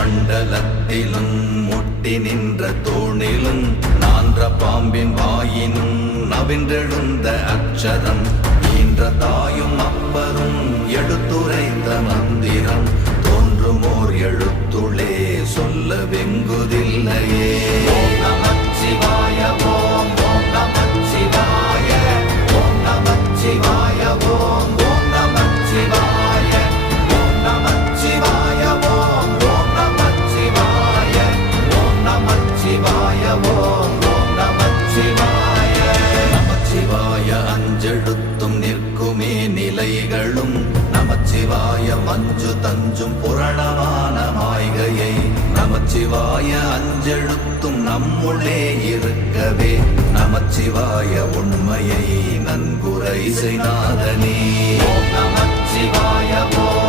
மண்டலத்திலும் முட்டி நின்ற தூணிலும் நான்ற பாம்பின் வாயினும் நவின்றெழுந்த அக்ஷரம் ஈன்ற தாயும் அப்பரும் எடுத்துரைத்த மந்திரம் தோன்றுமோர் எழுத்துளே சொல்ல வெங்குதில்லையே. ஓம் நமச்சிவாய ஓம் ஓம் நமச்சிவாய ஓம் நமச்சிவாய ஓம் ஓம் நமச்சிவாய ஓம் நமச்சிவாய ஓம் ஓம் நமச்சிவாய ஓம் நமச்சிவாய ஓம் ஓம் நமச்சிவாய. நமச்சிவாய அஞ்செழுத்தும் நிற்குமே நிலைகளும் நமச்சிவாய மஞ்சு தஞ்சும் புரணமான மாய்கையை நமச்சிவாய அஞ்செழுத்தும் நம்முள்ளே இருக்கவே நமச்சிவாய உண்மையை நன்குரை செய்நாதனே. ஓம் நமச்சிவாய ஓம்